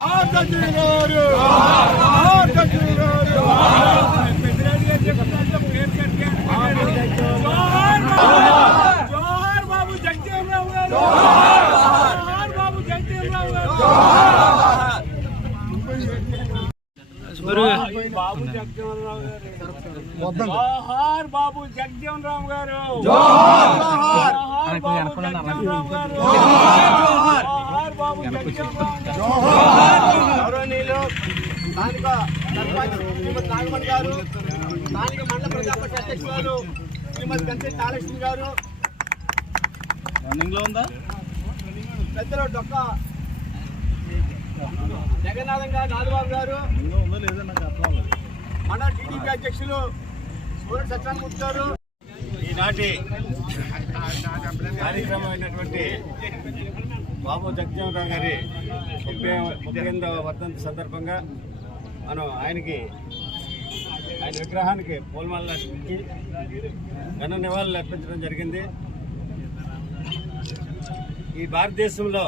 జోహార్ బాబు జగజీవన్ రావు గారు జోహార్ బాబు జగజీవన్ రావు గారు బాబు జగజీవన్ రావు గారు జోహార్ బాబు జగజీవన్ రావు గారు జోహార్ బాబు జగజీవన్ రావు గారు జోహార్ బాబు జగజీవన్ రావు గారు గౌరవనీయులు స్థానిక సర్పంచ్ శ్రీమతి నాగమణి గారు స్థానిక మండల ప్రజాపతి అధ్యక్షురాలు శ్రీమతి నాగలక్ష్మి గారు. రన్నింగ్లో ఉందా? పెద్దలు డొక్క జగన్నాథం గారు నాలుబాబు గారు. మన టీడీపీ అధ్యక్షులు సూర్య సత్యానమూర్తి గారు. ఈనాటి కార్యక్రమం అయినటువంటి బాబు జగజీవనరావు గారి ముప్పై ముప్పై ఎనిమిదవ వర్ధంతి సందర్భంగా మనం ఆయనకి ఆయన విగ్రహానికి పూలమాలలు అర్పించి ఘన నివాళులు అర్పించడం జరిగింది. ఈ భారతదేశంలో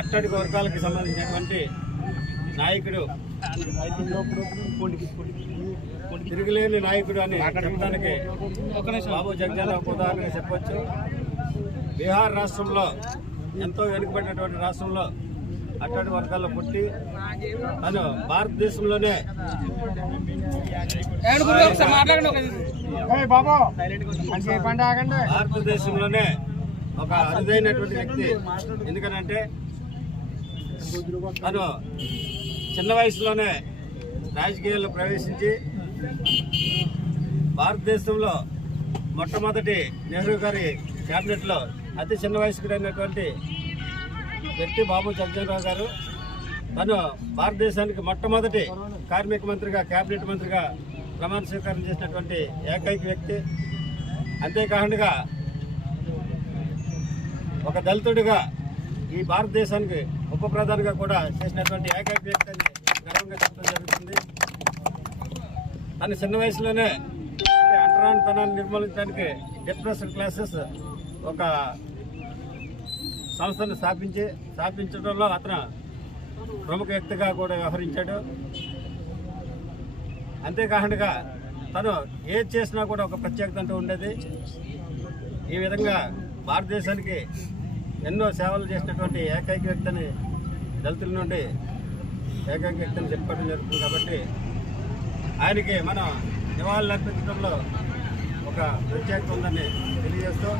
అట్టడుగు వర్గాలకు సంబంధించినటువంటి నాయకుడు తిరుగులేని నాయకుడు అని చెప్పడానికి బాబు జగజీవనరావు ఉదాహరణగా చెప్పొచ్చు. బీహార్ రాష్ట్రంలో ఎంతో వెనుకబడినటువంటి రాష్ట్రంలో అట్టడి వర్గాల్లో పుట్టి తను భారతదేశంలోనే భారతదేశంలోనే ఒక అరుదైనటువంటి వ్యక్తి. ఎందుకనంటే తను చిన్న వయసులోనే రాజకీయాల్లో ప్రవేశించి భారతదేశంలో మొట్టమొదటి నెహ్రూ గారి క్యాబినెట్లో అతి చిన్న వయసుకుడైనటువంటి వ్యక్తి బాబు జగజీవనరావు గారు తను భారతదేశానికి మొట్టమొదటి కార్మిక మంత్రిగా క్యాబినెట్ మంత్రిగా ప్రమాణ స్వీకారం చేసినటువంటి ఏకైక వ్యక్తి. అంతేకాకుండా ఒక దళితుడిగా ఈ భారతదేశానికి ఉప ప్రధానిగా కూడా చేసినటువంటి ఏకైక వ్యక్తి అని గర్వంగా చెప్పడం జరుగుతుంది. తన చిన్న వయసులోనే అంటే అంటరానితనాన్ని నిర్మూలించడానికి డిప్రెషన్ క్లాసెస్ ఒక సంస్థను స్థాపించి స్థాపించడంలో అతను ప్రముఖ వ్యక్తిగా కూడా వ్యవహరించాడు. అంతేకాకుండా తను ఏది చేసినా కూడా ఒక ప్రత్యేకత అంటూ ఉండేది. ఈ విధంగా భారతదేశానికి ఎన్నో సేవలు చేసినటువంటి ఏకైక వ్యక్తిని దళితుల నుండి ఏకైక వ్యక్తిని చెప్పుకోవడం జరుగుతుంది కాబట్టి ఆయనకి మనం నివాళులు అర్పించడంలో ఒక ప్రత్యేకత ఉందని తెలియజేస్తూ